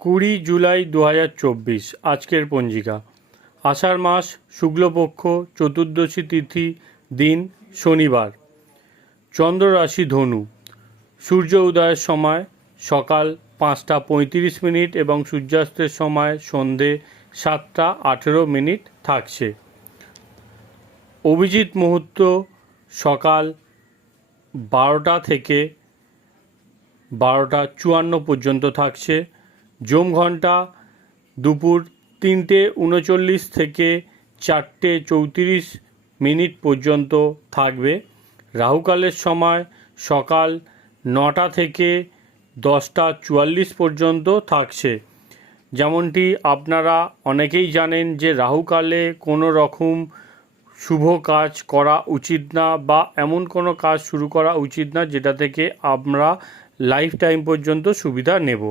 20 জুলাই 2024 আজকের পঞ্জিকা। আষাঢ় মাস শুক্লপক্ষ চতুর্দশী তিথি, দিন শনিবার। চন্দ্র রাশি ধনু। সূর্য উদয়ের সময় সকাল 5টা 35 এবং সূর্যাস্তের সময় সন্ধে 7টা 18 থাকছে। অভিজিৎ মুহূর্ত সকাল 12টা থেকে 12টা 54 পর্যন্ত থাকছে। যম ঘন্টা দুপুর 3টে 39 থেকে 4টে 34 পর্যন্ত থাকবে। রাহুকালের সময় সকাল 9টা থেকে 10টা 44 পর্যন্ত থাকছে। যেমনটি আপনারা অনেকেই জানেন যে রাহুকালে কোনো রকম শুভ কাজ করা উচিত না, বা এমন কোনো কাজ শুরু করা উচিত না যেটা থেকে আমরা লাইফ টাইম পর্যন্ত সুবিধা নেব।